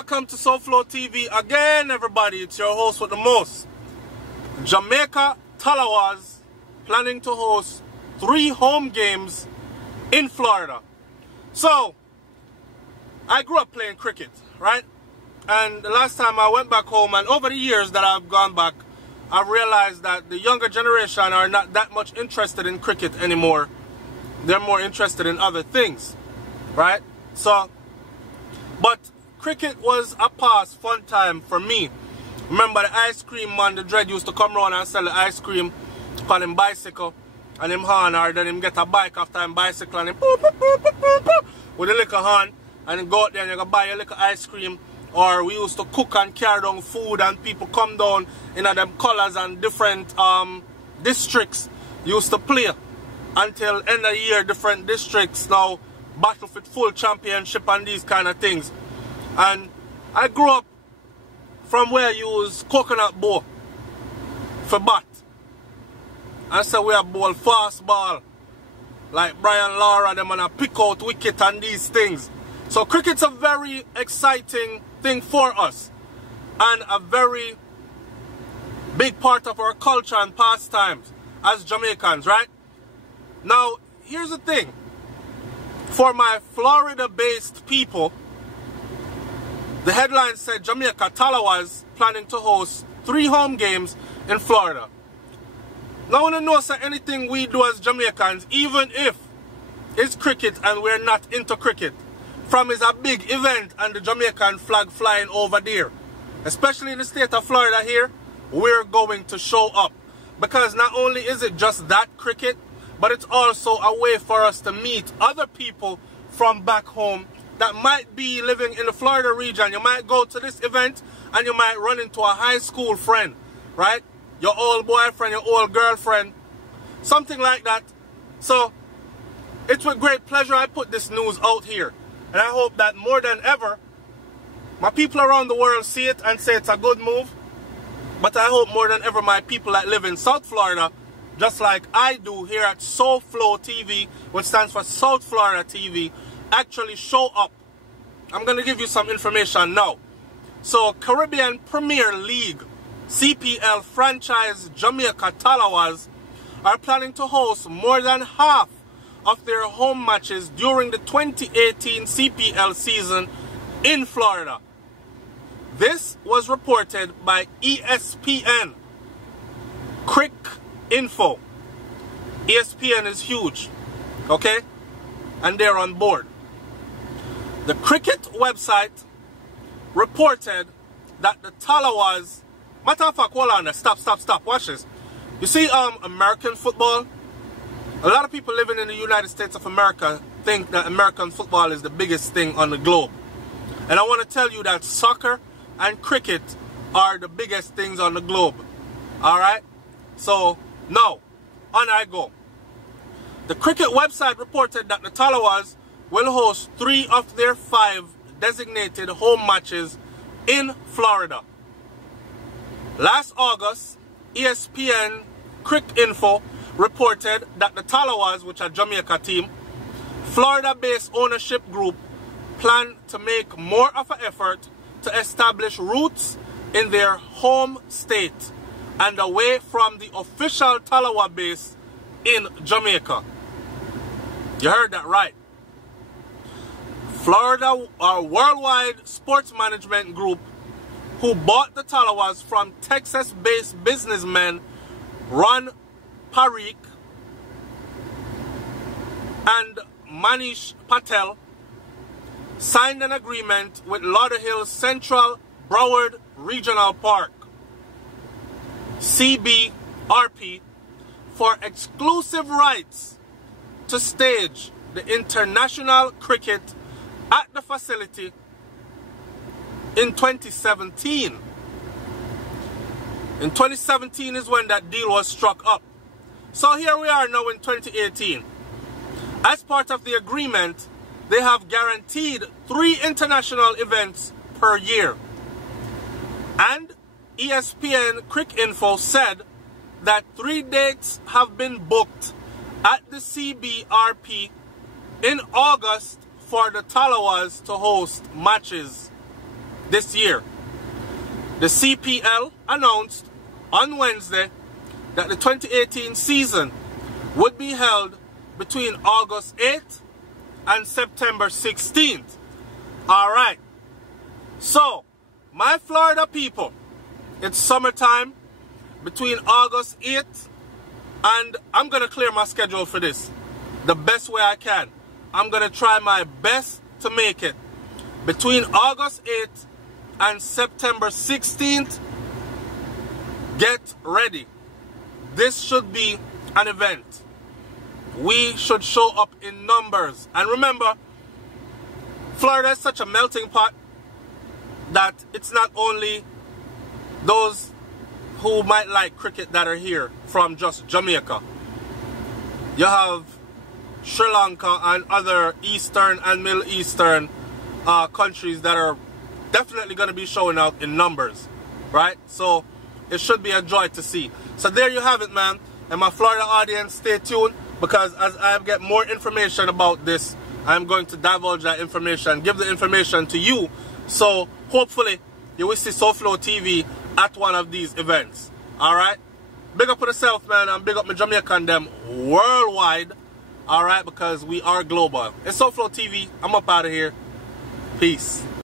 welcome to SouFLoTV again, everybody. It's your host with the most. Jamaica Tallawahs planning to host 3 home games in Florida. So, I grew up playing cricket, right? And the last time I went back home, and over the years that I've gone back, I realized that the younger generation are not that much interested in cricket anymore. They're more interested in other things, right? So, but cricket was a past fun time for me. Remember the ice cream man, the dread used to come around and sell the ice cream on him bicycle and him horn, or then him get a bike after him bicycle and him boop, boop, boop, boop, boop, boop, with a little horn, and then go out there and you go buy a little ice cream. Or we used to cook and carry down food, and people come down in them colors and different districts used to play until end of the year. Different districts now battle for full championship and these kind of things. And I grew up from where you use coconut bow for bat. And so we have bowl fast ball like Brian Lara, them and a pick out wicket and these things. So cricket's a very exciting thing for us and a very big part of our culture and pastimes as Jamaicans, right? Now, here's the thing. For my Florida-based people, the headline said Jamaica Tallawahs planning to host 3 home games in Florida. Now, I want to know that anything we do as Jamaicans, even if it's cricket and we're not into cricket, from is a big event and the Jamaican flag flying over there, especially in the state of Florida here, we're going to show up. Because not only is it just that cricket, but it's also a way for us to meet other people from back home that might be living in the Florida region. You might go to this event and you might run into a high school friend, right? Your old boyfriend, your old girlfriend, something like that. So it's with great pleasure I put this news out here. And I hope that more than ever, my people around the world see it and say it's a good move. But I hope more than ever my people that live in South Florida, just like I do here at SouFLoTV, which stands for South Florida TV, actually show up. I'm going to give you some information now. So, Caribbean Premier League CPL franchise Jamaica Tallawahs are planning to host more than half of their home matches during the 2018 CPL season in Florida. This was reported by ESPN CRICKET Info. ESPN is huge, okay? And they're on board. The cricket website reported that the Tallawahs, matter of fact, hold on, stop, watch this. You see American football? A lot of people living in the United States of America think that American football is the biggest thing on the globe. And I want to tell you that soccer and cricket are the biggest things on the globe. Alright? So, now, on I go. The cricket website reported that the Tallawahs will host 3 of their 5 designated home matches in Florida. Last August, ESPN CRICKET Info reported that the Tallawahs, which are Jamaica team, Florida-based ownership group, plan to make more of an effort to establish roots in their home state and away from the official Tallawah base in Jamaica. You heard that right. Florida Worldwide Sports Management Group, who bought the Tallawahs from Texas-based businessman Ron Parikh and Manish Patel, signed an agreement with Lauderhill Central Broward Regional Park, CBRP, for exclusive rights to stage the international cricket at the facility in 2017. In 2017 is when that deal was struck up. So here we are now in 2018. As part of the agreement, they have guaranteed 3 international events per year. And ESPN CRICKET Info said that 3 dates have been booked at the CBRP in August for the Tallawahs to host matches. this year. The CPL announced on Wednesday that the 2018 season would be held between August 8th and September 16th. Alright, so my Florida people, it's summertime between August 8th, and I'm going to clear my schedule for this the best way I can. I'm going to try my best to make it between August 8th and September 16th. Get ready. This should be an event. We should show up in numbers. And remember, Florida is such a melting pot that it's not only those who might like cricket that are here from just Jamaica. You have Sri Lanka and other Eastern and Middle Eastern countries that are definitely going to be showing out in numbers, right? So it should be a joy to see. So there you have it, man. And my Florida audience, stay tuned, because as I get more information about this, I'm going to divulge that information, give the information to you. So hopefully you will see SouFLoTV at one of these events. Alright? Big up for yourself, man, and big up my Jamaican them worldwide. Alright, because we are global. It's SouFLoTV. I'm up out of here. Peace.